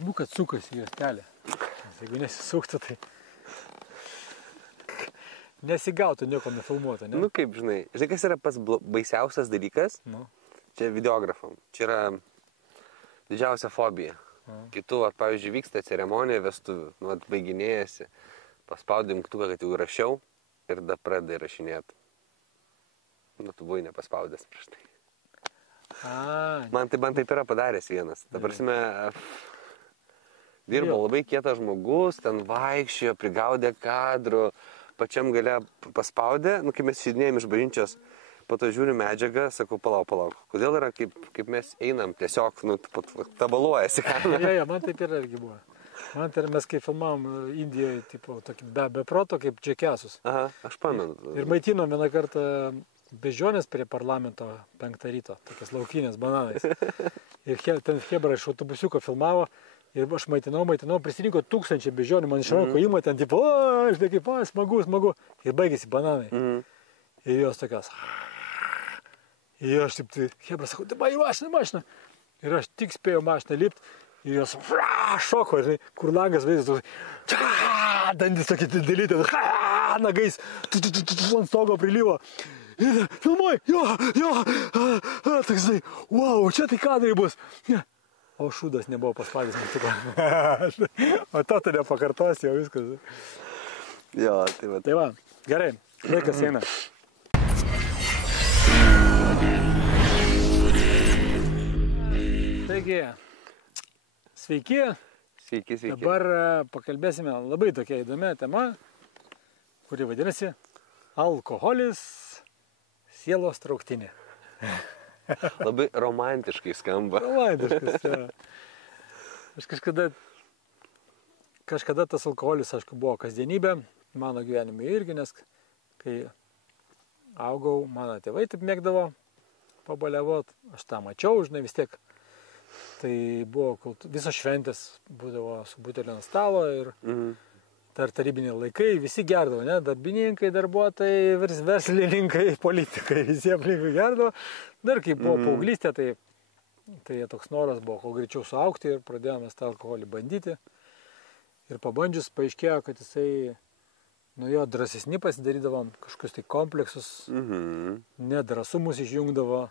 Svarbu, kad sukasi juostelė. Jeigu nesisuktų, tai nesigautų nieko nefilmuoto, ne? Nu kaip, žinai, kas yra pats baisiausias dalykas? Nu. Čia videografam. Čia yra didžiausia fobija. Kitų, pavyzdžiui, vyksta ceremonija vestuvių, baiginėjasi, paspaudai mygtuką, kad jau rašiau ir dar pradeda įrašinėti. Tu buvai nepaspaudęs prieš tai. Man taip yra padaręs vienas. Ta prasme, dirbo labai kietas žmogus, ten vaikščiojo, prigaudė kadrų, pačiam gale paspaudė, kai mes išeidinėjom iš bažnyčios, po to žiūriu medžiagą, sakau, palauk. Kodėl yra, kaip mes einam, tiesiog, tabaluojasi kamera. Jo, man taip yra irgi buvo. Man tai mes kai filmavom Indijoje, tipo, tokį be proto, kaip džekesus. Aha, aš pamenu. Ir maitinom vieną kartą bežionės prie parlamento 5 ryto, tokias laukinės bananais. Ir ten Hebra iš autobusiuko filmavo. Ir aš maitinau, prisirinko 1000 bežionių, man iš ranko įma ten, tipo, žinai, kaip, smagu. Ir baigėsi bananai. Ir jos tokios. Ir aš taip, Hebra, sakau, tai į mašiną. Ir aš tik spėjau mašiną lipt. Ir jos šoko, žinai, kur langas vaizdas, dandys tokie dideli, nagais, ant stogo prilyvo. Ir filmuoj, jo, toks, žinai, wow, čia tai kadrai bus. O šūdas nebuvo paspaudęs mygtuką. O to tu nepakartosi, jau viskas. Jo, tai va. Tai va, gerai, laikas eina. Taigi, sveiki. Sveiki. Dabar pakalbėsime labai tokia įdomia tema, kuri vadinasi alkoholis, sielos trauktinė. Labai romantiškai skamba. Romantiškas, ja. Aš kažkada tas alkoholis, aišku, buvo kasdienybė, mano gyvenime irgi, nes kai augau, mano tėvai taip mėgdavo pabaliavot, aš tą mačiau, žinai, vis tiek. Tai buvo, visos šventės būdavo su butelio ant stalo ir dar tarybiniai laikai, visi gerdavo, ne, darbininkai, darbuotojai, verslininkai, politikai, visi aplinkui gerdavo. Dar kai buvo paauglystė, tai toks noras buvo kuo greičiau suaugti ir pradėjome tą alkoholį bandyti. Ir pabandžius paaiškėjo, kad jisai nuo jo drąsesni pasidarydavom, kažkokius tai kompleksus, nedrąsumus išjungdavo.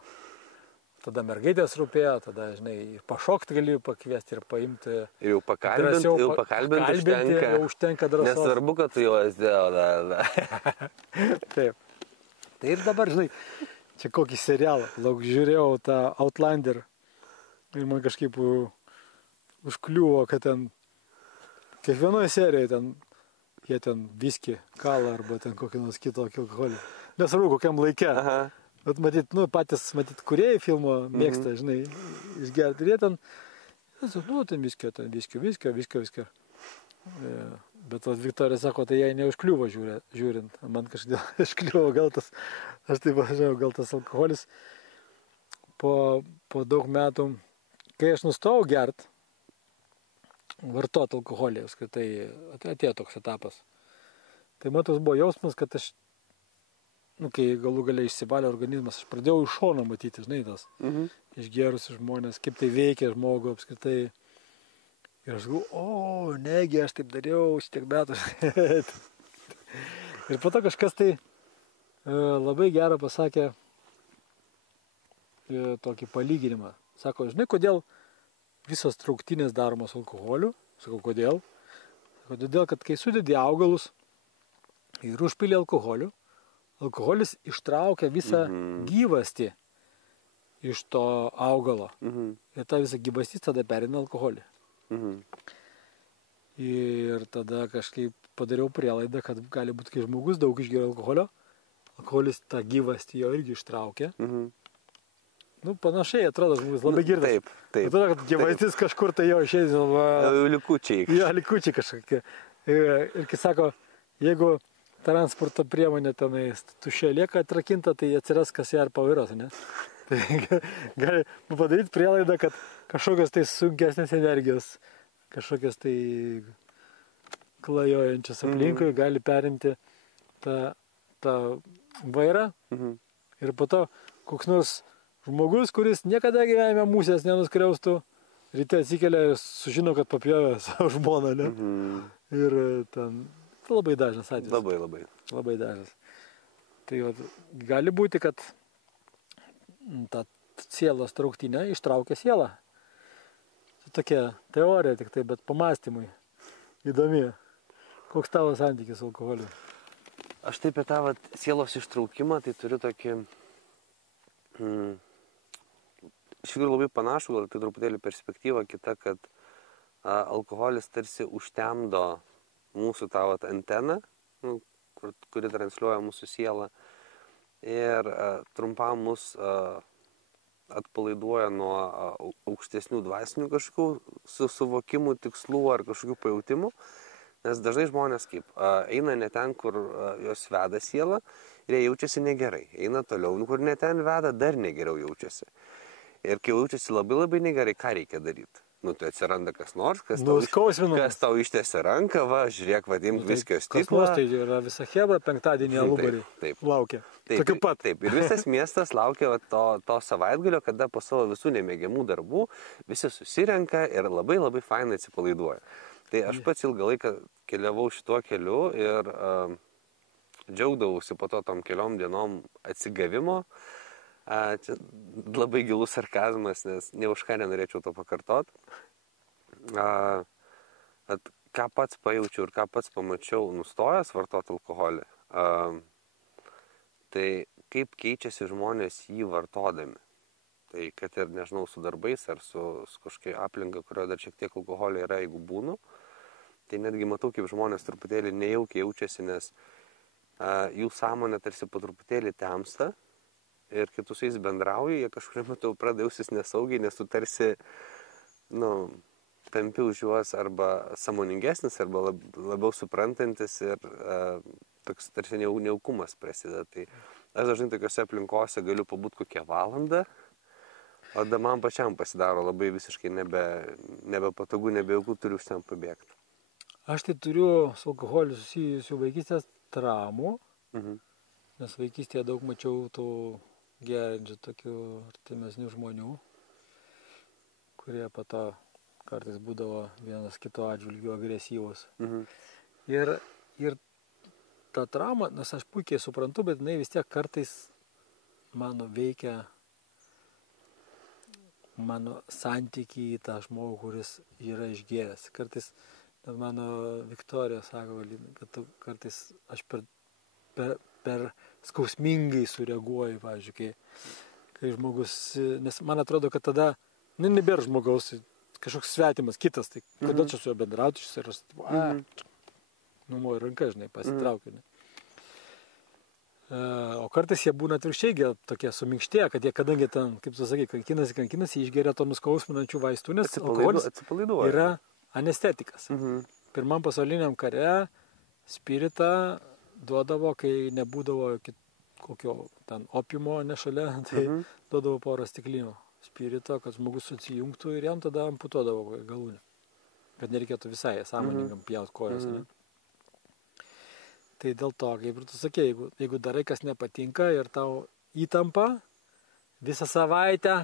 Tada mergaitės rūpėjo, tada, žinai, ir pašokti gali pakviesti ir paimti. Ir jau pakalbinti užtenka drąsos. Nesvarbu, kad tu jau esi. Taip. Tai ir dabar, žinai, čia kokį serialą. Žiūrėjau tą Outlander ir man kažkaip užkliuvo, kad ten kiekvienoje serijoje jie ten viskį kala arba ten kokį nors kitokį alkoholį. Nesvarbu, kokiam laike. Bet patys kūrėjai filmo mėgsta, žinai, išgerti. Ir jie ten viskio. Bet Viktorija sako, tai jai neužkliuvo žiūrint. Man kažkaip iškliuvo gal tas alkoholis. Po daug metų, kai aš nustojau gert, vartot alkoholį, tai atėjo toks etapas. Tai man toks buvo jausmas, kad aš kai galų galiai išsivalė organizmas, aš pradėjau iš šono matyti, žinai, tas išgerusius žmonės, kaip tai veikia žmogų apskritai. Ir aš galvoju, negi, aš taip dariau šitiek metų. Ir po to kažkas tai labai gerą pasakė tokį palyginimą. Sako, žinai, kodėl visos trauktinės daromos alkoholiu? Sakau, kodėl? Sako, todėl, kad kai sudedi augalus ir užpili alkoholiu, alkoholis ištraukia visą gyvastį iš to augalo. Ir ta visa gyvastis tada perina alkoholį. Ir tada kažkaip padariau prielaidą, kad gali būti, kai žmogus daug išgeria alkoholio, alkoholis tą gyvastį jo irgi ištraukia. Panašiai atrodo, žmogus labai girdas. Taip. Atrodo, kad gyvastis kažkur tai jo išeis. Likučiai. Jo, likučiai kažkokie. Ir kai sako, jeigu transporto priemonė tenais tuščia lieka atrakinta, tai atsiras kas ją ir pavairuos, ne? Tai gali padaryti prielaidą, kad kažkokios tai sunkesnės energijos, kažkokios tai klajojančios aplinkui gali perimti tą vairą ir po to koks nors žmogus, kuris niekada gyvenime musės nenuskriaustų, ryte atsikelia ir sužino, kad papjovė savo žmoną, ne? Ir ten labai dažnas atvejis. Labai dažnas. Tai vat, gali būti, kad ta sielos trauktinė ištraukia sielą. Tai tokia teorija tik tai, bet pamastymui įdomi. Koks tavo santykis su alkoholiu? Aš taip apie tą sielos ištraukimą, tai turiu tokį iš tikrųjų labai panašų, gal tai truputėlį perspektyva kita, kad alkoholis tarsi užtemdo mūsų tą anteną, kuri transliuoja mūsų sielą ir trumpam mus atpalaiduoja nuo aukštesnių dvasinių kažkokių suvokimų, tikslų ar kažkokių pajautimų. Nes dažnai žmonės eina ne ten, kur jos veda sielą ir jie jaučiasi negerai. Eina toliau, kur ne ten veda, dar negeriau jaučiasi. Ir kai jaučiasi labai negerai, ką reikia daryti? Tai atsiranda kas nors, kas tau ištiesia ranką, žiūrėk, imk viskio stiklą. Kas nors tai yra visa hebra penktadienį Alubarį laukia. Tokiu pat. Taip. Ir visas miestas laukia to savaitgalio, kada po savo visų nemėgiamų darbų visi susirenka ir labai fainai atsipalaiduoja. Tai aš pats ilgą laiką keliavau šituo keliu ir džiaugdavausi po to tom keliom dienom atsigavimo. Čia labai gilus sarkazmas, nes ne už ką nenorėčiau to pakartot. Ką pats pajaučiau ir ką pats pamačiau nustojęs vartoti alkoholį, tai kaip keičiasi žmonės jį vartodami. Tai kad ir, nežinau, su darbais ar su kažkokia aplinka, kurioje dar šiek tiek alkoholio yra, jeigu būnu, tai netgi matau, kaip žmonės truputėlį nejaukiai jaučiasi, nes jų sąmonė tarsi po truputėlį temsta ir kai tu su jais bendrauji, jie kažkuria metu pradeda jaustis nesaugiai, nes tu tarsi, tampi už juos arba sąmoningesnis, arba labiau suprantantis ir toks tarsi nejaukumas prasideda. Tai aš dažnai tokiuose aplinkose galiu pabūti kokią valandą, o da man pačiam pasidaro labai visiškai nebepatogu, nebejauku, turiu už ten pabėgti. Aš tai turiu su alkoholiu susijusių vaikystės traumų, nes vaikystėje daug mačiau tų geriančių tokių artimesnių žmonių, kurie po to kartais būdavo vienas kito atžvilgiu agresyvus. Ir ta trauma, nes aš puikiai suprantu, bet jinai vis tiek kartais mano veikia mano santykį į tą žmogų, kuris yra išgėręs. Kartais mano Viktorija sako, kad kartais aš per skausmingai sureaguoju, pavyzdžiui, kai žmogus, nes man atrodo, kad tada nebėra žmogaus, kažkoks svetimas, kitas, tai kodėl čia su juo bendrauti, šis ir aš, numoju ranką, žinai, pasitraukiu. Ne? O kartais jie būna atvirkščiai tokie suminkštėję, kad jie, kadangi ten, kaip tu sakai, kankinasi, išgeria to nuskausminančių vaistų, nes alkoholis yra anestetikas. Pirmam pasauliniam kare spiritą duodavo, kai nebūdavo kokio ten opiumo nešalia, tai duodavo porą stiklinių spirito, kad žmogus atsijungtų ir jam tada amputuodavo galūnę. Kad nereikėtų visai sąmoningam pjaut kojas. Tai dėl to, kaip ir tu sakė, jeigu darai kas nepatinka ir tau įtampa visą savaitę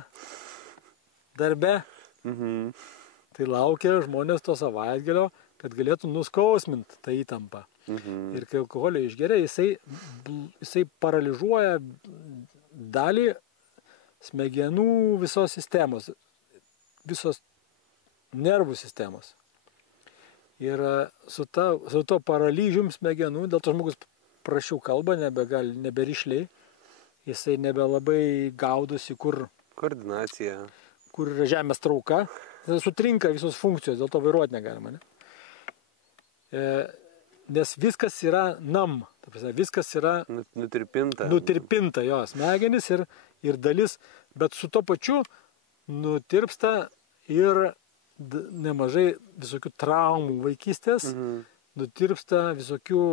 darbe, tai laukia žmonės to savaitgalio, kad galėtų nuskausminti tą įtampą. Ir kai alkoholio išgeria, jisai paralyžuoja dalį smegenų visos sistemos, visos nervų sistemos. Ir su to paralyžium smegenų, dėl to žmogus prašiau kalba, neberišliai, jisai nebelabai gaudosi, kur koordinacija, kur yra žemės trauka, sutrinka visos funkcijos, dėl to vairuoti negalima. Ne? Nes viskas yra viskas yra nutirpinta jo smegenis ir dalis, bet su to pačiu nutirpsta ir nemažai visokių traumų vaikystės, nutirpsta visokių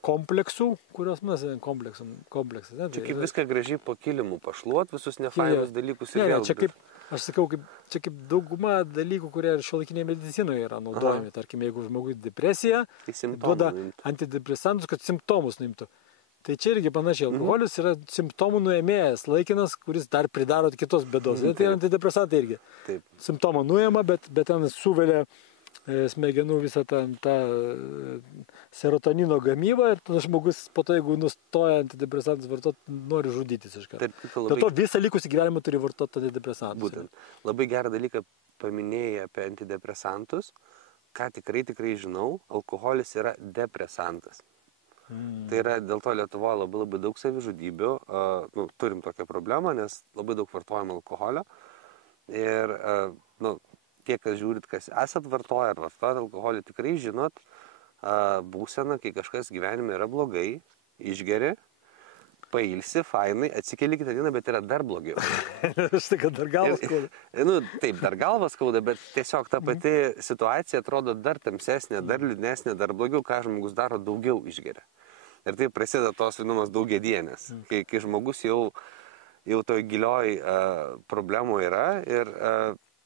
kompleksų, kurios mes kompleksas. Čia kaip viską gražiai po kilimu pašluot, visus nefainus dalykus ir vėl. Čia kaip, aš sakau, čia kaip dauguma dalykų, kurie šiuolaikinėje medicinoje yra naudojami. Tarkim, jeigu žmogus depresija, duoda antidepresantus, kad simptomus nuimtų. Tai čia irgi panašiai, alkoholis yra simptomų nuėmėjas, laikinas, kuris dar pridaro kitos bėdos. Tai yra antidepresantai irgi. Taip. Simptomą nuėma, bet ten suvelia smegenų visą tą serotonino gamybą ir tas žmogus po to, jeigu nustoja antidepresantus vartoti, nori žudytis iš karto. Dėl to visą likusį gyvenimą turi vartoti antidepresantus. Būtent. Labai gerą dalyką paminėjai apie antidepresantus. Ką tikrai žinau, alkoholis yra depresantas. Tai yra dėl to Lietuvoje labai daug savižudybių, turim tokią problemą, nes labai daug vartojame alkoholio ir tie, kas žiūrit, kas esat vartoję ar vartojat alkoholį, tikrai žinot būseną, kai kažkas gyvenime yra blogai, išgeri, pailsi, fainai, atsikeli kitą dieną, bet yra dar blogiau. Štai, kad dar galvas skauda. Taip, dar galvas skauda, bet tiesiog ta pati situacija atrodo dar tamsesnė, dar liūdnesnė, dar blogiau, ką žmogus daro, daugiau išgeria. Ir taip prasideda tos vadinamos daugiadienės, kai žmogus jau toj gilioj problemų yra ir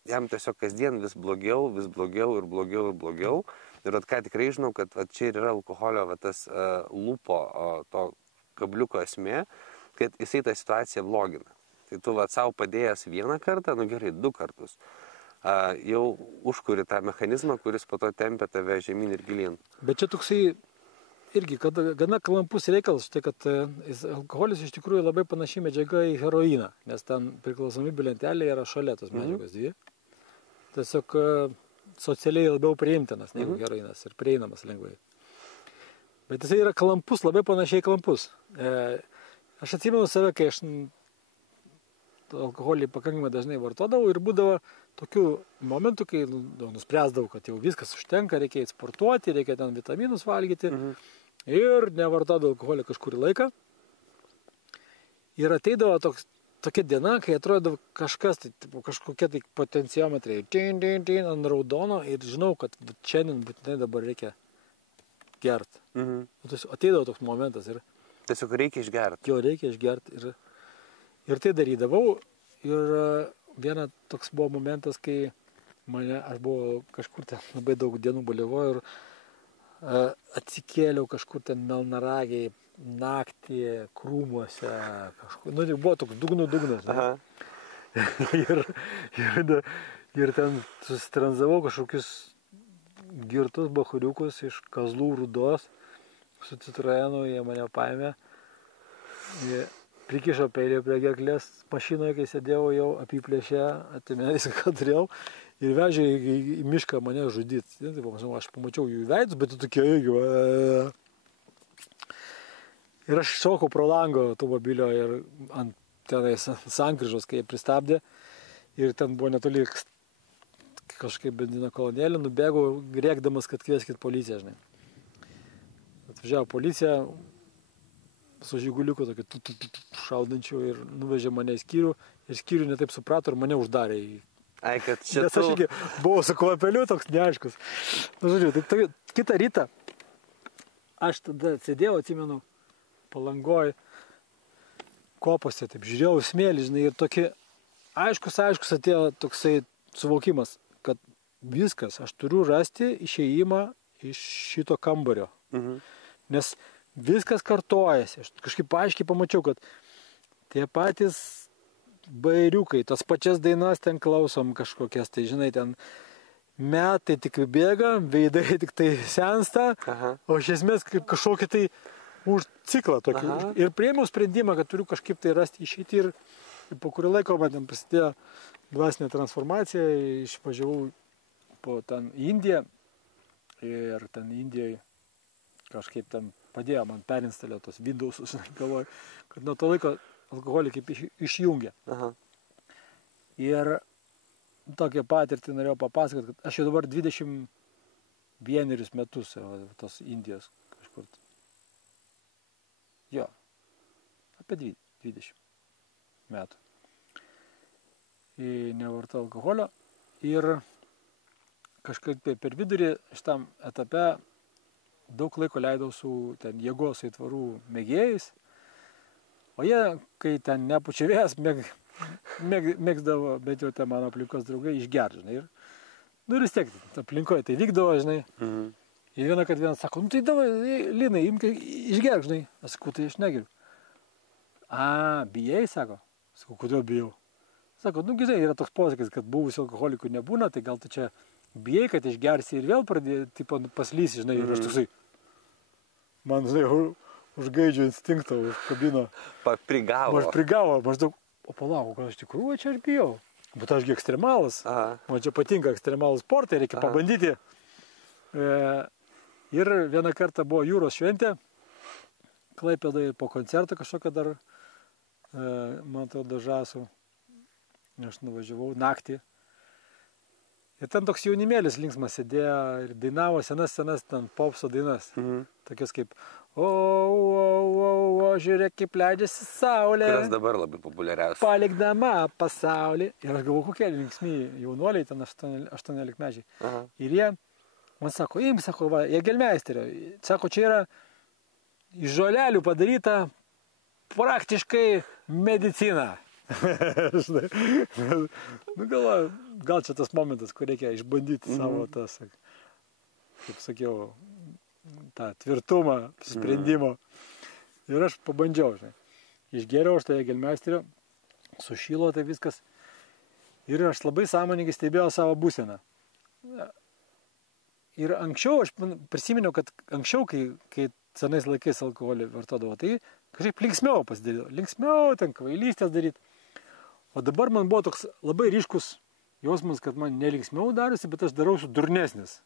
jam tiesiog kasdien vis blogiau ir blogiau. Ir ką tikrai žinau, kad čia ir yra alkoholio tas lūpo to kabliuko esmė, kad jisai tą situaciją blogina. Tai tu savo padėjęs vieną kartą, gerai, 2 kartus, jau užkuri tą mechanizmą, kuris po to tempia tave žemyn ir gilyn. Bet čia toksai irgi, gana klampus reikalas, štai, kad alkoholis iš tikrųjų labai panaši medžiaga į heroiną, nes ten priklausomybių lentelė yra šalia tos medžiagos dvi. Tiesiog socialiai labiau priimtinas negu heroinas ir prieinamas lengvai. Bet jisai yra klampus, labai panašiai klampus. Aš atsimenu save, kai aš alkoholį pakankamai dažnai vartodavau ir būdavo tokių momentų, kai nuspręsdavau, kad jau viskas užtenka, reikia sportuoti, reikia ten vitaminus valgyti ir nevartodavau alkoholį kažkurį laiką. Ir ateidavo tokia diena, kai atrodo kažkas, kažkokie tai potenciometrai, ant raudono ir žinau, kad šiandien būtinai dabar reikia gerti. Ateidavo toks momentas ir... Tiesiog reikia išgerti. Jo, reikia išgerti ir tai darydavau. Ir viena toks buvo momentas, kai aš buvau kažkur ten labai daug dienų baliavoju ir atsikėliau kažkur ten Melnaragiai, naktį, krūmuose, kažkur. Buvo toks dugnas. Ir ten susitranzavau kažkokius girtus bachuriukus iš Kazlų Rūdos su Citroenu, jie mane paėmė. Jie prikišo peilį prie gerklės mašinoje, kai sėdėjau, jau apiplėšė, atėmė viską, ką turėjau ir vežė į mišką mane žudyti. Aš pamačiau jų veidus, bet tokie irgi. Ir aš šokau pro lango automobilio ir ant tenais sankryžos, kai jie pristabdė ir ten buvo netoli kažkaip benzino kolonėlė, nubėgau rėkdamas, kad kvieskit policiją, žinai. Atvažiavo policija su žiguliuku tokiu šaudančiu ir nuvežė mane į skyrių ir skyrių netaip suprato ir mane uždarė į... Ai, kad čia Nes aš irgi buvau su kvapeliu toks neaiškus. Žodžiu, tai kitą rytą aš tada sėdėjau, atsimenu, Palangoj, kopose, taip žiūrėjau smėlį, žinai, ir tokie aiškus atėjo toksai suvokimas, kad viskas, aš turiu rasti išėjimą iš šito kambario. Nes viskas kartojasi. Aš kažkaip aiškiai pamačiau, kad tie patys bairiukai, tas pačias dainas ten klausom kažkokias, tai žinai, ten metai tik bėga, veidai tik tai sensta, o iš esmės kaip kažkokį tai už ciklą tokį. Ir priėmiau sprendimą, kad turiu kažkaip tai rasti išeitį ir po kurį laiko man ten prasidėjo dvasinė transformacija, išvažiavau po ten į Indiją ir ten Indijoje kažkaip ten padėjo man perinstaliuoti tos Windowsus, galvoju, kad nuo to laiko alkoholį kaip išjungia. Ir tokią patirtį norėjau papasakoti, kad aš jau dabar 21 metus tos Indijos kažkur. Jo, apie 20 metų. Nevartau alkoholio ir kažkaip per vidurį šitam etape daug laiko leidau su ten jėgos aitvarų mėgėjais, o jie, kai ten nepučia vėjas, mėgdavo, bet jau ten mano aplinkos draugai išgerti, žinai. Ir vis tiek aplinkoje tai vykdavo, žinai. Ir vienas sako, tai davai, Linai, imk išgerk, žinai. Aš sakau, tai aš negeriu. Bijai, sako. Sakau, kodėl bijau? Sako, žinai, yra toks posakis, kad buvusių alkoholikų nebūna, tai gal tu čia bijai, kad išgersi ir vėl paslysi, žinai. Ir aš toksai, man, žinai, užgaidžio instinktą, užkabino. Prigavo. Aš prigavo, maždaug, o palauk, gal iš tikrųjų čia aš bijau. Bet ašgi ekstremalas. Man čia patinka ekstremalų sportai, reikia pabandyti. Ir vieną kartą buvo jūros šventė, Klaipėdai po koncertą kažkokią dar, man atrodo, Žasų. Aš nuvažiavau naktį. Ir ten toks jaunimėlis linksmas sėdėjo ir dainavo senas ten popso dainas. Tokios kaip o, žiūrėk, kaip leidžiasi saulė. Kurios dabar labai populiariausios. Palikdama pasaulį. Ir aš galvoju, kokie linksmi jaunuoliai, ten 18 mečiai. Ir jie man sako, imk, sako, va, Jėgelmeisterio. Sako, čia yra iš žolelių padaryta praktiškai medicina. Galvoju, gal čia tas momentas, kur reikia išbandyti savo tas, kaip sakiau, tą tvirtumą, sprendimo. Ir aš pabandžiau, žinai. Išgėriau aš tą Jėgelmeisterio, sušilo tai viskas. Ir aš labai sąmoningai stebėjau savo būseną. Ir anksčiau, aš prisiminiau, kad anksčiau, kai senais laikais alkoholį vartodavo, tai kažkaip linksmiau pasidarydavo. Linksmiau, ten kvailystės daryti. O dabar man buvo toks labai ryškus jausmas, kad man nelinksmiau darosi, bet aš darausiu durnesnis.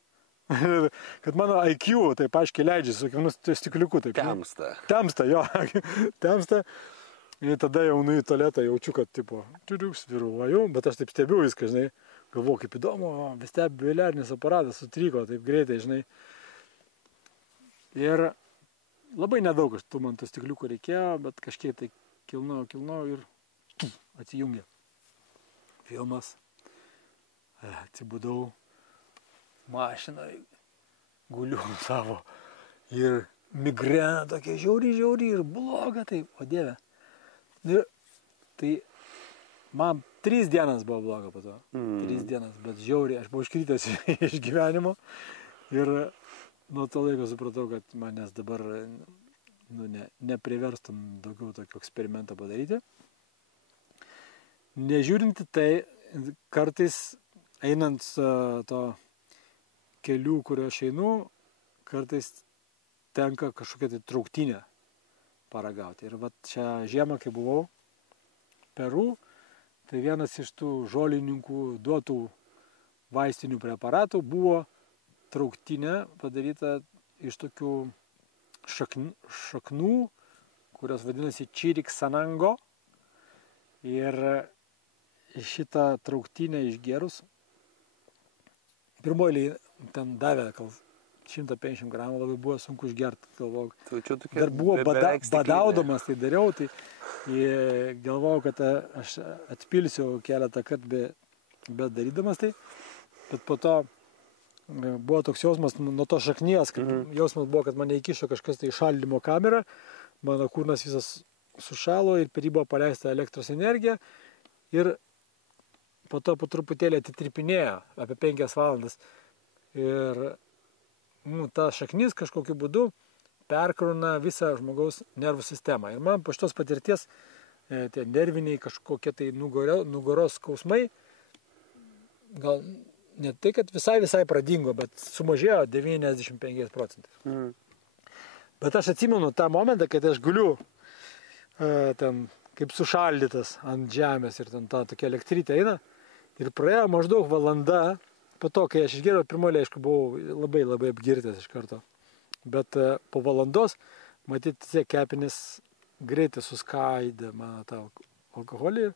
Kad mano IQ taip aiškiai leidžia su kiekvienu stikliuku. Temsta, jo. Temsta. Ir tada jau į tualetą jaučiu, kad tipo, sviruoju, bet aš taip stebiu viską, žinai. Galvoju, kaip įdomu, vestibuliarinis aparatas sutriko taip greitai, žinai. Ir labai nedaug tų man tų stikliukų reikėjo, bet kažkiek tai kilnau ir atsijungė. Filmas. Atsibudau. Mašinai. Guliu savo. Ir migrena tokia žiauri ir bloga taip. O Dieve. Ir tai man 3 dienas buvo bloga po to. 3 dienas, bet žiauriai. Aš buvau iškritęs iš gyvenimo. Ir nuo to laiko supratau, kad manęs dabar nepriverstum daugiau tokio eksperimento padaryti. Nežiūrinti tai, kartais einant to kelių, kurio aš einu, kartais tenka kažkokią tai trauktinę paragauti. Ir vat šią žiemą, kai buvau Peru, tai vienas iš tų žolininkų duotų vaistinių preparatų buvo trauktinė padaryta iš tokių šaknų, kurios vadinasi čiriksanango. Ir šitą trauktinę išgerus, pirmoji ten davė 150 gramų, labai buvo sunku išgerti, galvojau. Dar buvo badaudamas, tai dariau, tai galvojau, kad aš atpilsiu keletą kartų be darydamas tai, bet po to buvo toks jausmas nuo to šaknies, kad jausmas buvo, kad mane įkišo kažkas tai šaldymo kamerą, mano kūnas visas sušalo ir per jį buvo paleista elektros energija ir po to po truputėlį atitripinėjo apie 5 valandas ir ta šaknis kažkokiu būdu perkrauna visą žmogaus nervų sistemą. Ir man po šitos patirties tie nerviniai kažkokie tai nugaros skausmai, gal ne tai, kad visai pradingo, bet sumažėjo 95%. Bet aš atsimenu tą momentą, kad aš guliu ten kaip sušaldytas ant žemės ir ten ta tokia elektrytė eina. Ir praėjo maždaug valanda, po to, kai aš išgėriau pirmoji, aišku, buvau labai apgirtęs iš karto. Bet po valandos, matyti, tie kepenys greitai suskaidė mano tą alkoholį.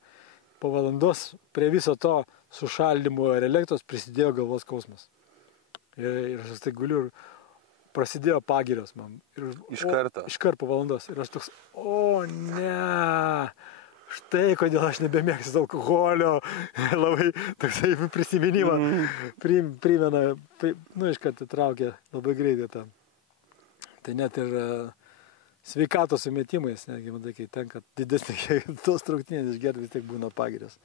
Po valandos prie viso to sušaldymo ir elektros prisidėjo galvos skausmas. Ir aš tai guliu ir prasidėjo pagirios man. Iš karto? Iš karto po valandos. Ir aš toks, o ne, štai kodėl aš nebemėgstu alkoholio. Labai toksai prisiminimą primena, iš karto traukė labai greitai tą. Tai net ir sveikatos sumetimais, netgi man tai, kai tenka didesnį tos trauktinės išgerti, vis tiek būna pagirios.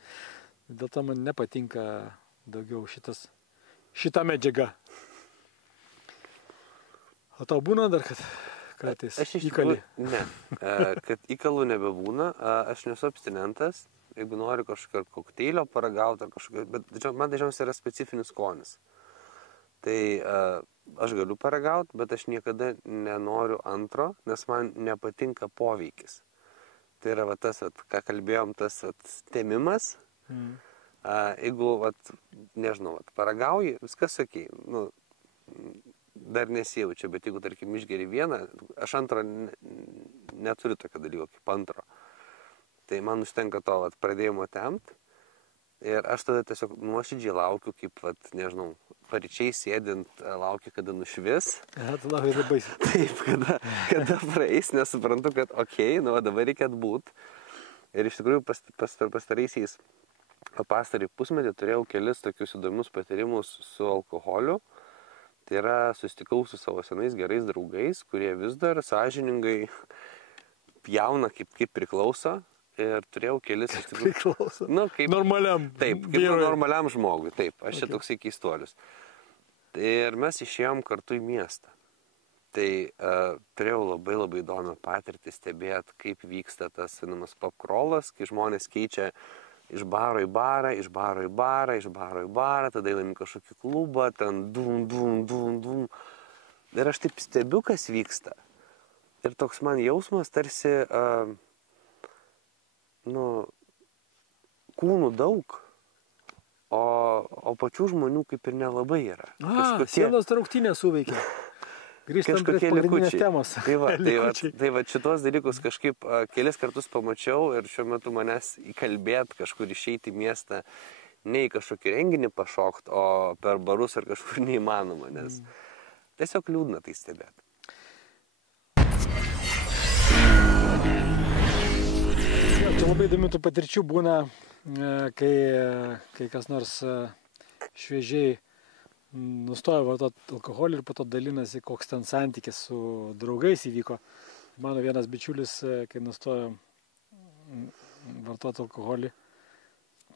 Dėl to man nepatinka daugiau šita medžiaga. O tau būna dar, kad kartais įkali? Ne, kad įkalų nebebūna, aš nesu abstinentas, jeigu noriu kažkokio kokteilio paragauti ar kažkokio, bet man dažniausiai yra specifinis skonis. Tai aš galiu paragauti, bet aš niekada nenoriu antro, nes man nepatinka poveikis. Tai yra va, tas, ką kalbėjom, tas temimas. Jeigu, nežinau, paragauji, viskas sakai, dar nesijaučia, bet jeigu, tarkim, išgeri vieną, aš antro neturiu tokio dalyko kaip antro. Tai man užtenka to pradėjimo tempt ir aš tada tiesiog nuoširdžiai laukiu, kaip, nežinau, paryčiai sėdint, laukiu, kada nušvis. Tu labai labai. Taip, kada praeis, nesuprantu, kad dabar reikia atbūt. Ir iš tikrųjų pastaraisiais pastarį pusmetį turėjau kelis tokius įdomius patyrimus su alkoholiu. Tai yra, susitikau su savo senais gerais draugais, kurie vis dar sąžiningai pjauna kaip priklauso. Ir turėjau kelis iš tikrųjų. Priklauso. Kaip normaliam. Taip, kaip normaliam žmogui. Taip, aš čia toksai keistuolius. Ir mes išėjom kartu į miestą. Tai turėjau labai labai įdomią patirtį stebėti, kaip vyksta tas vadinamas popcrawlas, kai žmonės keičia iš baro į barą, iš baro į barą, iš baro į barą, tada einam į kažkokį klubą, ten dum. Ir aš taip stebiu, kas vyksta. Ir toks man jausmas tarsi, kūnų daug, o pačių žmonių kaip ir nelabai yra. Sielos trauktinė suveikia. Grįžtam prie pagrindinės temos. Tai šitos dalykus kažkaip kelis kartus pamačiau ir šiuo metu manęs įkalbėt kažkur išeiti į miestą, ne į kažkokį renginį pašokt, o per barus ar kažkur neįmanoma, nes tiesiog liūdna tai stebėti. Čia labai įdomių tų patirčių būna, kai kas nors šviežiai nustojo vartoti alkoholį ir po to dalinasi, koks ten santykis su draugais įvyko. Mano vienas bičiulis, kai nustojo vartoti alkoholį,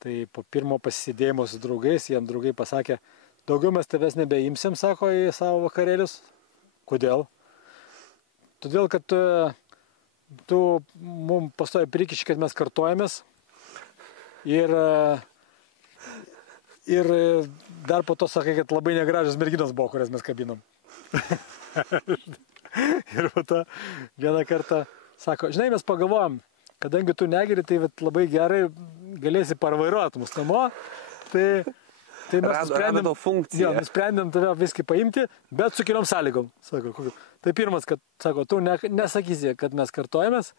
tai po pirmo pasisėdėjimo su draugais, jam draugai pasakė, daugiau mes tavęs nebeimsim, sako, į savo vakarėlius. Kodėl? Todėl, kad tu mums pastoji prikiši, kad mes kartojamės ir dar po to sakai, kad labai negražios merginos buvo, kurias mes kabinom. Ir po to vieną kartą sako, žinai, mes pagalvojom, kadangi tu negeri, tai labai gerai galėsi parvairuoti mus namo, tai mes nusprendėm tave viskai paimti, bet su keliom sąlygom. Sako, tai pirmas, kad sako, tu nesakysi, kad mes kartojamės.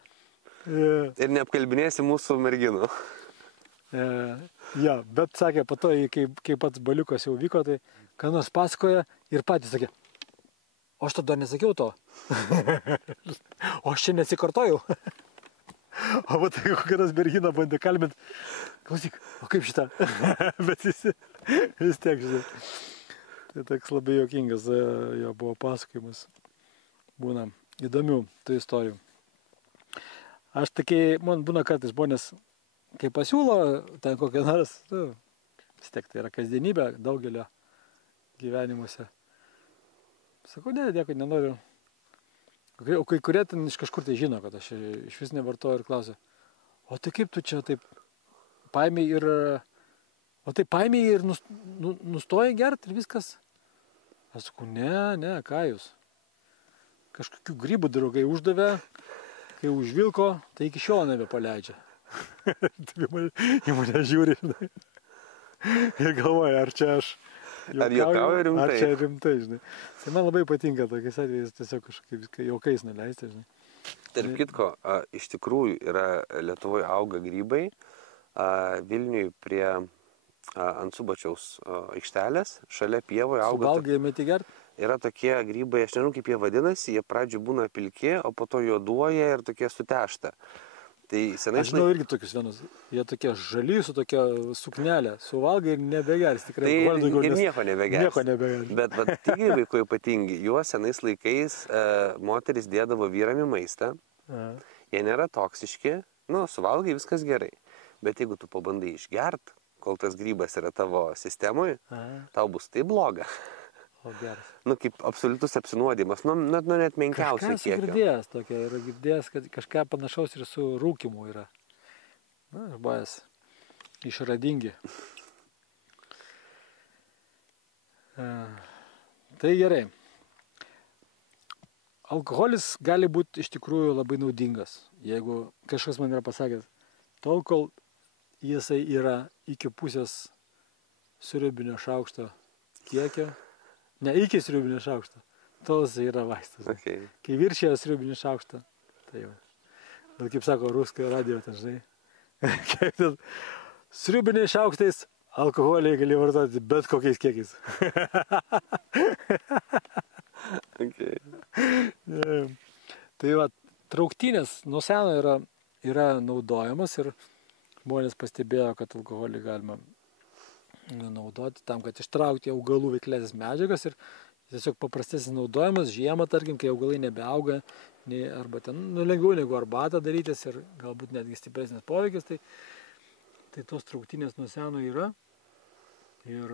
Ir neapkalbinėsi mūsų merginų. Bet sakė, po to, kai pats baliukas jau vyko, tai ką nors pasakoja ir patys sakė, o aš tada nesakiau to. O aš čia nesikartojau. O va tai kokia tas mergina bandė kalbint, klausyk, o kaip šitą? Bet vis tiek, žinai. Tai toks labai juokingas jo buvo pasakojimas. Būna įdomių tų istorijų. Aš tokiai, man būna kartais žmonės, kai pasiūlo ten kokią nors, vis tiek tai yra kasdienybė daugelio gyvenimuose. Sakau, ne, dėkui, nenoriu. O kai kurie ten iš kažkur tai žino, kad aš iš vis nevartoju ir klausia, o tai kaip tu čia taip paėmei ir nustojai gerti ir viskas? Aš sakau, ne, ką jūs? Kažkokių grybų draugai uždavė, kai užvilko, tai iki šiol nebepaleidžia. Į mane žiūri, žinai. Ir galvoja, ar čia aš juokauju rimtai. Ar čia rimtai, žinai. Tai man labai patinka tokiais atvejais tiesiog kažkaip jaukais neleisti, žinai. Tarp kitko, iš tikrųjų yra Lietuvoje auga grybai. Vilniui prie ant Subačiaus aikštelės, šalia pievoje auga. Suvalgai meti gert? Yra tokie grybai, aš nežinau kaip jie vadinasi, jie pradžių būna pilki, o po to juoduoja ir tokie sutešta. Tai aš žinau irgi tokius vienus, jie tokie žali su tokia suknelė, suvalgai ir nebegeris tikrai. Tai ir nieko nebegeris. Nieko nebegeris. Bet tie grybai, kuo ypatingi, juos senais laikais moteris dėdavo vyram į maistą, jie nėra toksiški, suvalgai viskas gerai. Bet jeigu tu pabandai išgert, kol tas grybas yra tavo sistemoje, tau bus tai bloga. O geras. Nu, kaip absoliutus apsinuodimas, nu net menkiausiai Kažką kiekio. girdėjęs tokia, yra girdėjęs, kad kažką panašaus ir su rūkimu yra. Na, žmonės išradingi. Tai gerai. Alkoholis gali būti iš tikrųjų labai naudingas. Jeigu kažkas man yra pasakęs, tol kol jisai yra iki pusės sriubinio šaukšto kiekio, ne iki sriubinio šaukšto, tol jisai yra vaistas. Okay. Kai viršėjo sriubinį šaukštą, tai jau. Bet kaip sako ruskoje radio, ten žinai, kaip ten sriubiniais šaukštais alkoholį gali vartoti bet kokiais kiekiais. Okay. Tai va, trauktinės nuo seno yra naudojamas ir žmonės pastebėjo, kad alkoholį galima naudoti tam, kad ištraukti augalų veiklesnės medžiagas ir tiesiog paprastesnis naudojimas žiemą, tarkim, kai augalai nebeauga, arba ten lengviau negu arbatą darytis ir galbūt netgi stipresnis poveikis, tai tos trauktinės nuo seno yra ir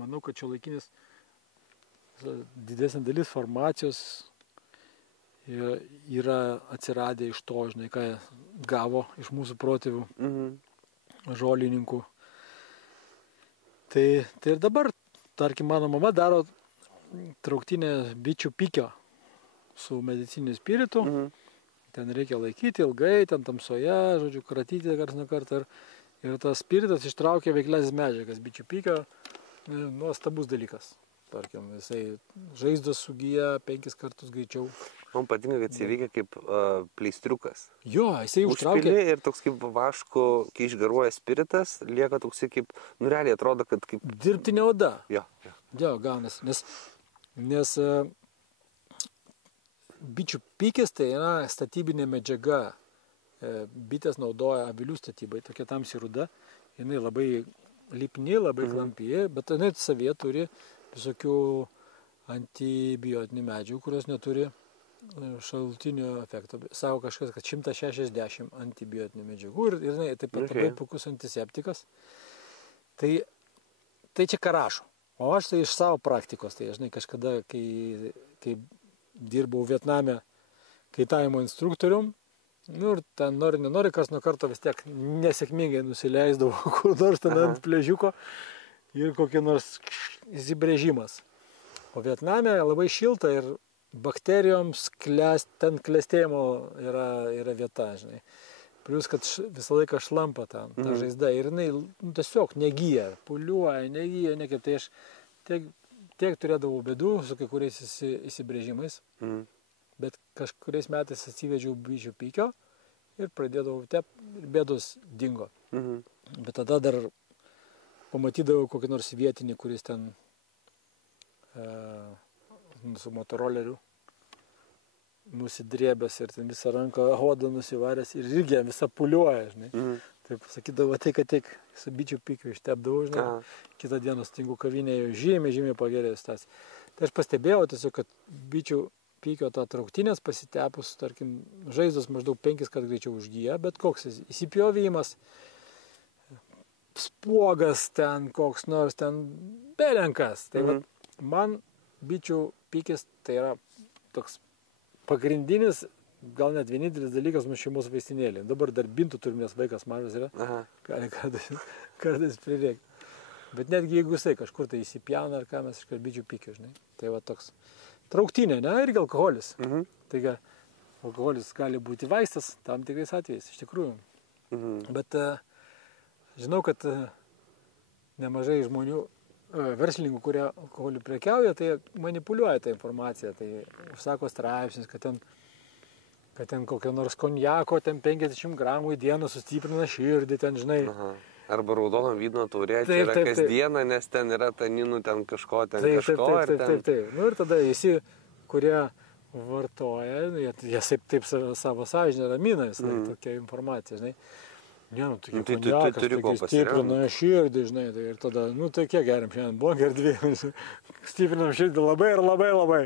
manau, kad šiuolaikinis didesnė dalis farmacijos yra atsiradę iš to, žinai, ką gavo iš mūsų protėvių žolininkų. Tai ir dabar, tarkim, mano mama daro trauktinę bičių pikio su medicininiu spiritu. Ten reikia laikyti ilgai, ten tamsoje, žodžiu, kratyti karts nuo karto. Ir tas spiritas ištraukia veiklesnės medžiagas. Bičių pikio nuostabus dalykas. Tarkim, jisai žaizdos sugyja 5 kartus greičiau. Man patinka, kad jis veikia kaip pleistriukas. Jo, jisai užtraukia. Užpili ir toks kaip vašku, kai išgaruoja spiritas, lieka toks kaip, nu realiai atrodo, kad kaip... Dirbtinė oda. Jo. Jo, gaunas. Nes bičių pikis tai yra statybinė medžiaga. Bitės naudoja avilių statybai, tokia tamsi ruda. Jinai labai lipni, labai klampi, bet jinai savyje turi visokių antibiotinių medžiagų, kurios neturi šalutinio efekto. Sako kažkas, kad 160 antibiotinių medžiagų ir jinai taip pat labai puikus antiseptikas. Tai čia ką rašo. O aš tai iš savo praktikos, tai žinai, kažkada, kai dirbau Vietname kaitavimo instruktorium, nu ir ten nenori, kas nuo karto vis tiek nesėkmingai nusileisdavo kur nors ten ant plėžiuko ir kokį nors įsibrėžimas. O Vietname labai šilta ir bakterijoms ten klestėjimo yra vieta, žinai. Plius, kad visą laiką šlampa ta žaizda ir jinai tiesiog negyja, puliuoja, negyja, niekaip. Tai aš tiek turėdavau bėdų su kai kuriais įsibrėžimais, bet kažkuriais metais atsivežiau bičių pikio ir pradėdavau ir bėdos dingo. Bet tada dar pamatydavau kokį nors vietinį, kuris ten su motoroleriu nusidrėbęs ir ten visą ranką odą nusivaręs ir irgi visą puliuoja, žinai. Taip sakydavo, kad su bičių pikiu ištepdavau, žinai. Kitą dieną sutinku kavinėje žymiai pagerėjus tas. Tai aš pastebėjau tiesiog, kad bičių pikio tą trauktinės pasitepus, tarkim, žaizdos maždaug 5 kart greičiau užgyja, bet koks įsipjovimas, spuogas ten, koks nors ten belenkas. Tai man bičių pikis tai yra toks pagrindinis, gal net vienintelis dalykas mūsų šeimos vaistinėlė. Dabar dar bintų turim, nes vaikas mažas yra, gali kartais prireikti. Bet netgi jeigu jisai kažkur tai įsipjauna ar ką, mes iškart bičių pikio, žinai. Tai va toks trauktinė, ne, irgi alkoholis. Taigi alkoholis gali būti vaistas tam tikrais atvejais, iš tikrųjų. Bet žinau, kad nemažai žmonių, verslininkų, kurie alkoholį prekiauja, tai manipuliuoja tą informaciją. Tai užsako straipsnis, kad ten kokio nors konjako, ten 50 gramų į dieną sustiprina širdį, ten, žinai. Arba raudono vyno taurė, čia yra kasdieną, nes ten yra taninų, ten kažko, ten kažko. Taip. Nu ir tada visi, kurie vartoja, jie taip savo sąžinę ramina visą tokią informaciją, žinai. Ne, nu, tokie konjakas, stiprina širdį, žinai, tai ir tada, nu, tai kiek geriam šiandien, bongi ar 2, stiprinam širdį labai ir labai.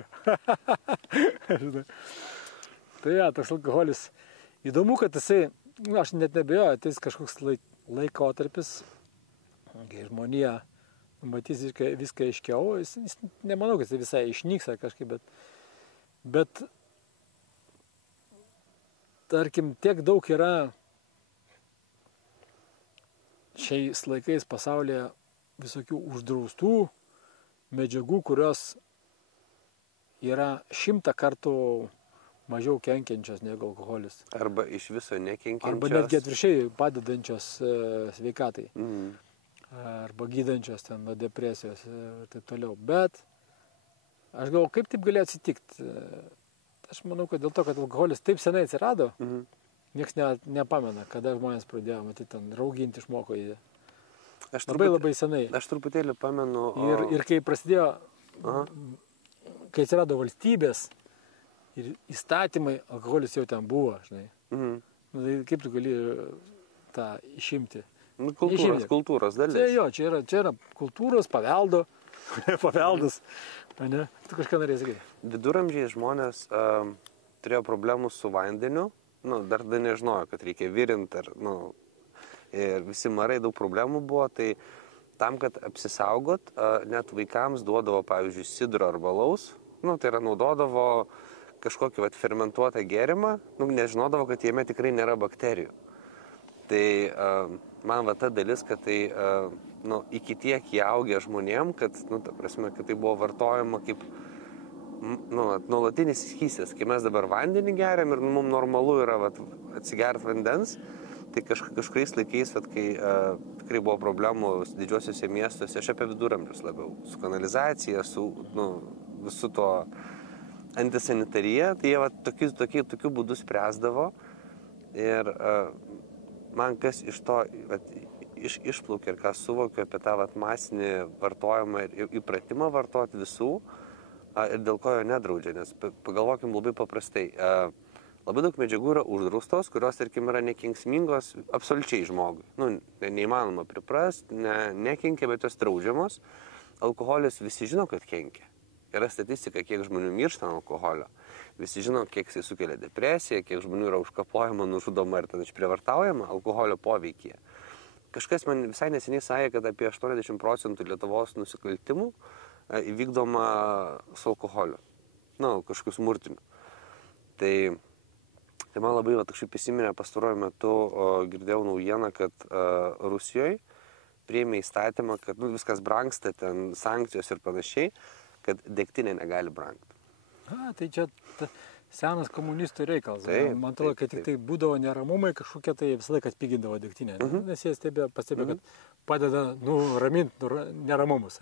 Tai ja, toks alkoholis. Įdomu, kad jisai, aš net nebejoju, tai kažkoks laikotarpis, kai žmonija matys viską aiškiau, jis nemanau, kad jis visai išnyks ar kažkaip, bet tarkim, tiek daug yra šiais laikais pasaulyje visokių uždraustų medžiagų, kurios yra 100 kartų mažiau kenkiančios negu alkoholis. Arba iš viso nekenkiančios. Arba netgi atvirkščiai padedančios sveikatai. Arba gydančios ten nuo depresijos ir taip toliau. Bet aš galvoju, kaip taip galėjo atsitikti. Aš manau, kad dėl to, kad alkoholis taip senai atsirado, nieks nepamena, kada žmonės pradėjo, matyti, ten rauginti išmoko jį. Labai senai. Aš truputėlį pamenu. Ir kai prasidėjo, kai atsirado valstybės ir įstatymai, alkoholis jau ten buvo, žinai. Tai kaip tu gali tą išimti? Kultūros dalis. Čia yra kultūros, paveldas. Ne? Tu kažką norėjai sakyti. Viduramžiai žmonės turėjo problemų su vandeniu, dar nežinojo, kad reikia virinti, ir visi marai daug problemų buvo, tai tam, kad apsisaugot, net vaikams duodavo, pavyzdžiui, sidro arba alaus, tai yra naudodavo kažkokį fermentuotą gėrimą, nežinodavo, kad jame tikrai nėra bakterijų. Tai man ta dalis, kad tai iki tiek įaugę žmonėm, kad, ta prasme, kad tai buvo vartojama kaip nuolatinis skystis. Kai mes dabar vandenį geriam ir mums normalu yra atsigerti vandens, tai kažkuriais laikais, kai tikrai buvo problemų didžiuosiuose miestuose, aš apie viduramžius labiau, su kanalizacija, su visu to antisanitarija, tai jie tokiu būdu spręsdavo. Ir man kas iš to išplaukia ir ką suvokiu apie tą masinį vartojimą ir įpratimą vartoti visų, ir dėl ko jo nedraudžia, nes pagalvokim labai paprastai. Labai daug medžiagų yra uždraustos, kurios, tarkim, yra nekenksmingos absoliučiai žmogui. Neįmanoma priprasti, nekenkia, bet jos draudžiamos. Alkoholis visi žino, kad kenkia. Yra statistika, kiek žmonių miršta nuo alkoholio. Visi žino, kiek jisai sukelia depresiją, kiek žmonių yra užkapojama, nužudoma ir tada išprievartaujama alkoholio poveikyje. Kažkas man visai neseniai sakė, kad apie 80% Lietuvos nusikaltimų įvykdoma su alkoholiu. Kažkokiu smurtiniu. Tai man labai kažkaip įsiminė pastaruoju metu, girdėjau naujieną, kad Rusijoje priėmė įstatymą, kad viskas brangsta, ten sankcijos ir panašiai, kad degtinė negali brangti. Tai čia senas komunistų reikalas. Man atrodo, kad tik tai būdavo neramumai, kažkokie tai visą laiką atpigindavo degtinę. Nes jie pastebėjo, kad padeda raminti neramumus.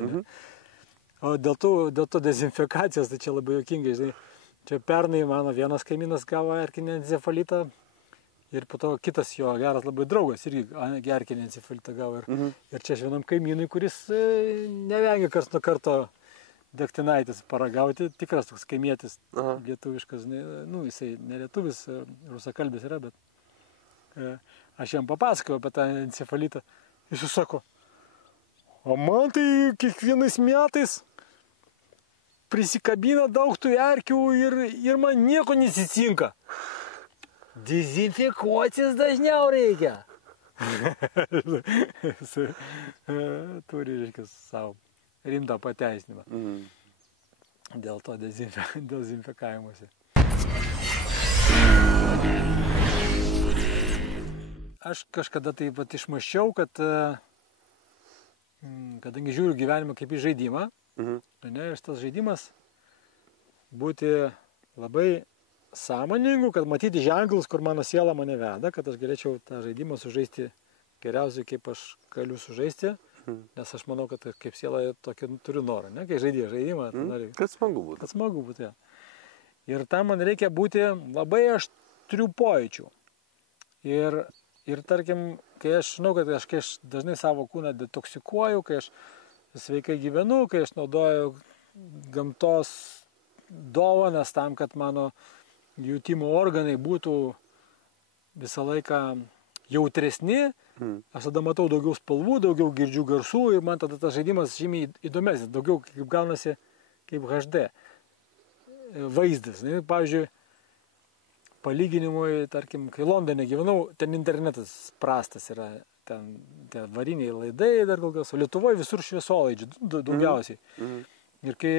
O dėl to dezinfekacijos, tai čia labai juokingai, žinai. Čia pernai mano vienas kaimynas gavo erkinį encefalitą ir po to kitas jo geras labai draugas irgi erkinį encefalitą gavo. Ir čia aš vienam kaimynui, kuris nevengia karts nuo karto degtinaitis paragauti, tikras toks kaimietis, lietuviškas, jisai ne lietuvis, rusakalbis yra, bet aš jam papasakojau apie tą encefalitą. Jis sako, o man tai kiekvienais metais prisikabina daug tų erkių ir man nieko nesicinka. Dezinfekuotis dažniau reikia. Turi, reiškia, savo rimtą pateisinimą dėl to dezinfekavimuose. Aš kažkada taip išmąsčiau, kad kadangi žiūriu gyvenimą kaip į žaidimą, ir šitas žaidimas būti labai sąmoningu, kad matyti ženklus, kur mano siela mane veda, kad aš galėčiau tą žaidimą sužaisti geriausiai, kaip aš galiu sužaisti. Nes aš manau, kad kaip siela tokį turiu norą, kai žaidimą. Kad smagu būtų. Kad smagu būtų, ja. Ir tam man reikia būti labai aštrių pojūčių. Ir tarkim, kai aš žinau, kad kai aš dažnai savo kūną detoksikuoju, kai aš sveikai gyvenu, kai aš naudoju gamtos dovanas tam, kad mano jutimo organai būtų visą laiką jautresni, aš tada matau daugiau spalvų, daugiau girdžių garsų ir man tada tas žaidimas žymiai įdomesnis, daugiau kaip gaunasi kaip HD vaizdas. Pavyzdžiui, palyginimui, tarkim, kai Londone gyvenau, ten internetas prastas yra, ten tie variniai laidai dar kokios, o Lietuvoje visur šviesolaidžių daugiausiai. Ir kai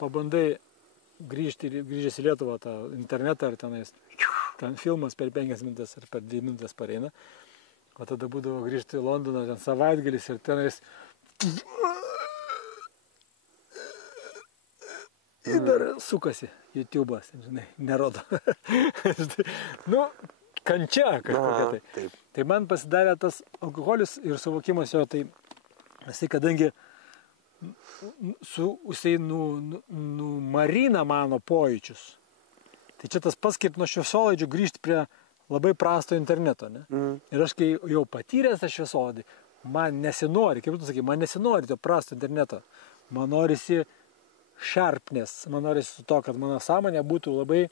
pabandai grįžęs į Lietuvą tą internetą ar tenais, ten filmas per 5 minutės ar per 2 minutės pareina, o tada būdavo grįžti į Londoną, ten savaitgalis ir tenais ir dar sukasi YouTube'as, žinai, nerodo. Nu, kančia kažkokia tai. Taip. Tai man pasidarė tas alkoholis ir suvokimas jo, tai jisai kadangi jisai numarina mano pojūčius. Tai čia tas pats kaip nuo šviesolaidžių grįžti prie labai prasto interneto, ne? Ir aš kai jau patyręs tą šviesolaidį, man nesinori, kaip tu sakai, man nesinori to prasto interneto. Man norisi šarpnės, man norisi su to, kad mano sąmonė būtų labai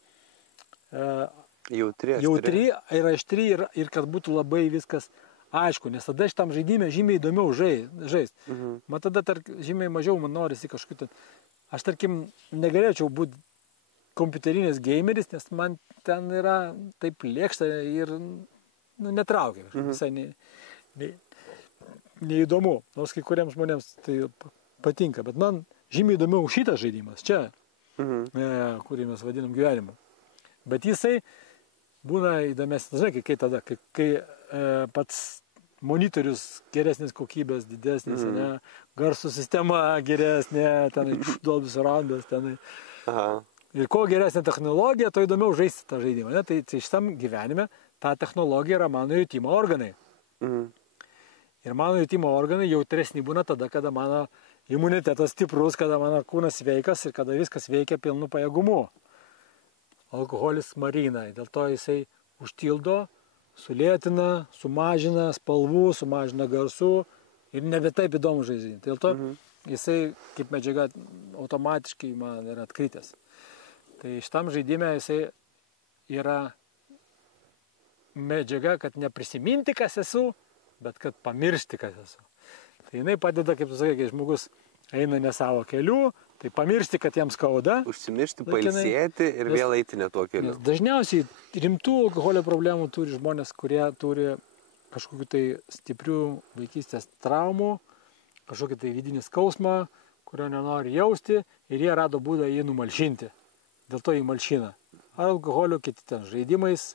jautri ir aštri ir kad būtų labai viskas aišku, nes tada šitam žaidime žymiai įdomiau žaist. Man tada žymiai mažiau man norisi kažkaip, aš tarkim negalėčiau būti kompiuterinės gameris, nes man ten yra taip lėkšta ir netraukia, visai neįdomu, nors kai kuriems žmonėms tai patinka, bet man žymiai įdomiau šitas žaidimas čia, kurį mes vadinam gyvenimu. Bet jisai būna įdomesnis, žinai, kai tada, kai pats monitorius geresnės kokybės, didesnis, garsų sistema geresnė, ten Dolby Surroundas, ten. Ir kuo geresnė technologija, to įdomiau žaisti tą žaidimą. Ne? Tai šitam gyvenime ta technologija yra mano jutimo organai. Ir mano jutimo organai jautresni būna tada, kada mano imunitetas stiprus, kada mano kūnas sveikas ir kada viskas veikia pilnu pajėgumu. Alkoholis marina, dėl to jisai užtildo, sulėtina, sumažina spalvų, sumažina garsų ir nebe taip įdomu žaisti. Dėl to jisai kaip medžiaga automatiškai man yra atkritęs. Tai šitam žaidime jisai yra medžiaga, kad neprisiminti, kas esu, bet kad pamiršti, kas esu. Tai jinai padeda, kaip tu sakai, kai žmogus eina ne savo keliu, tai pamiršti, kad jiems skauda. Užsimiršti, pailsėti ir vėl eiti ne tuo keliu. Dažniausiai rimtų alkoholio problemų turi žmonės, kurie turi kažkokiu tai stiprių vaikystės traumų, kažkokį tai vidinį skausmą, kurio nenori jausti ir jie rado būdą jį numalšinti. Dėl to jį malšina. Ar alkoholio, kiti ten žaidimais,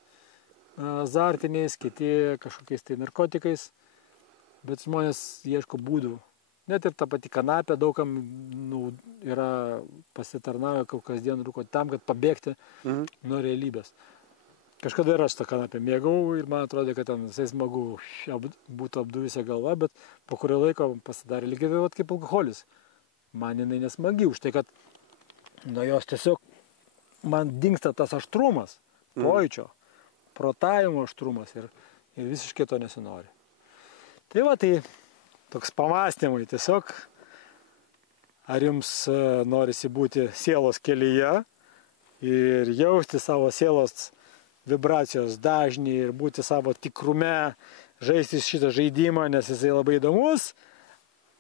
azartiniais, kiti kažkokiais tai narkotikais, bet žmonės ieško būdų. Net ir ta pati kanapė daugam yra pasitarnauja, kasdien rūko tam, kad pabėgti nuo realybės. Kažkada ir aš tą kanapę mėgau ir man atrodė, kad ten visai smagu būtų apduvusią galvą, bet po kurio laiko pasidarė lygiai taip kaip alkoholis. Man jinai nesmagi, už tai, kad nuo jos tiesiog man dingsta tas aštrumas, pojūčio, protavimo aštrumas ir visiškai to nesinori. Tai va, tai toks pamąstymai tiesiog, ar jums norisi būti sielos kelyje ir jausti savo sielos vibracijos dažnį ir būti savo tikrume, žaisti šitą žaidimą, nes jisai labai įdomus,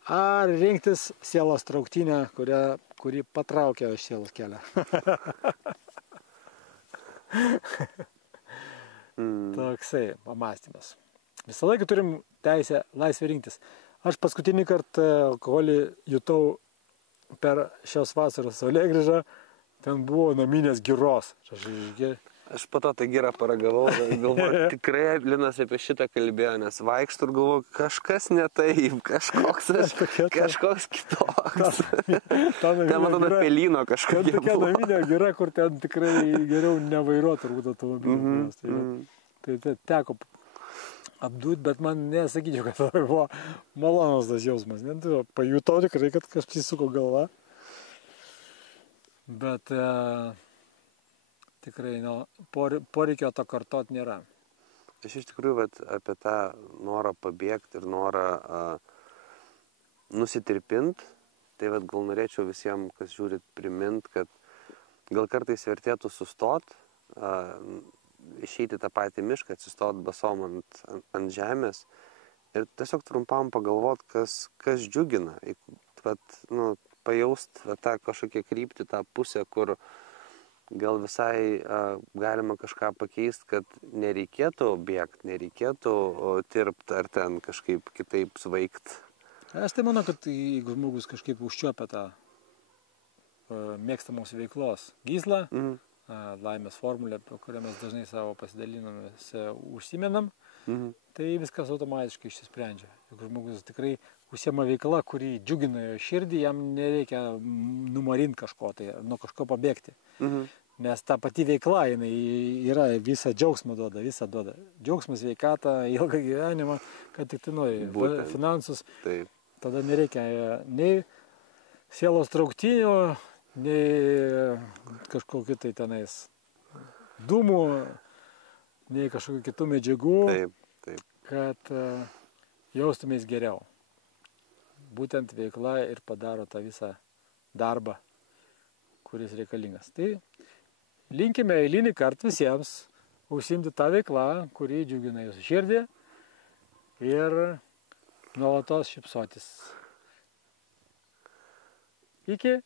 ar rinktis sielos trauktinę, kuri patraukia iš sielos kelią. Toksai pamąstymas. Visą laiką turim teisę laisvę rinktis. Aš paskutinį kartą alkoholį jutau per šios vasaros saulėgrįžą, ten buvo naminės giros. Aš po to tą girą paragavau, galvoju, tikrai Linas apie šitą kalbėjo, nes vaikštų ir galvoju, kažkas ne taip, kažkoks kitoks. Ten matau dar pelino kažkokia buvo. Tokia naminė gira, kur ten tikrai geriau nevairuoti turbūt automobilį. Tai teko apdūt, bet man nesakyčiau, kad tai buvo malonus tas jausmas. Pajutau tikrai, kad kažkas įsuko galva. Bet tikrai poreikio to kartot nėra. Aš iš tikrųjų apie tą norą pabėgti ir norą nusitirpinti, tai gal norėčiau visiems, kas žiūrit, primint, kad gal kartais vertėtų sustot, išeiti tą patį mišką, atsistot basom ant žemės ir tiesiog trumpam pagalvot, kas džiugina, pajaust tą kažkokią kryptį, tą pusę, kur gal visai galima kažką pakeisti, kad nereikėtų bėgti, nereikėtų tirpti ar ten kažkaip kitaip svaigti. Aš tai manau, kad jeigu žmogus kažkaip užčiuopia tą mėgstamos veiklos gyslą, laimės formulę, apie kurią mes dažnai savo pasidalinamėse užsimenam, tai viskas automatiškai išsisprendžia. Jeigu žmogus tikrai užsiema veikla, kuri džiugina jo širdį, jam nereikia numarinti kažko, tai nuo kažko pabėgti. Nes ta pati veikla, jinai yra visą džiaugsmą duoda, visą duoda. Džiaugsmas, sveikatą, ilgą gyvenimą, kad tik tai nori, finansus. Taip. Tada nereikia nei sielos trauktinių, nei kažkokių tai tenais dūmų, nei kažkokių kitų medžiagų, taip. kad jaustumės geriau. Būtent veikla ir padaro tą visą darbą, kuris reikalingas. Tai linkime eilinį kartą visiems užsiimti tą veiklą, kuri džiugina jūsų širdį ir nuolatos šypsotis. Iki.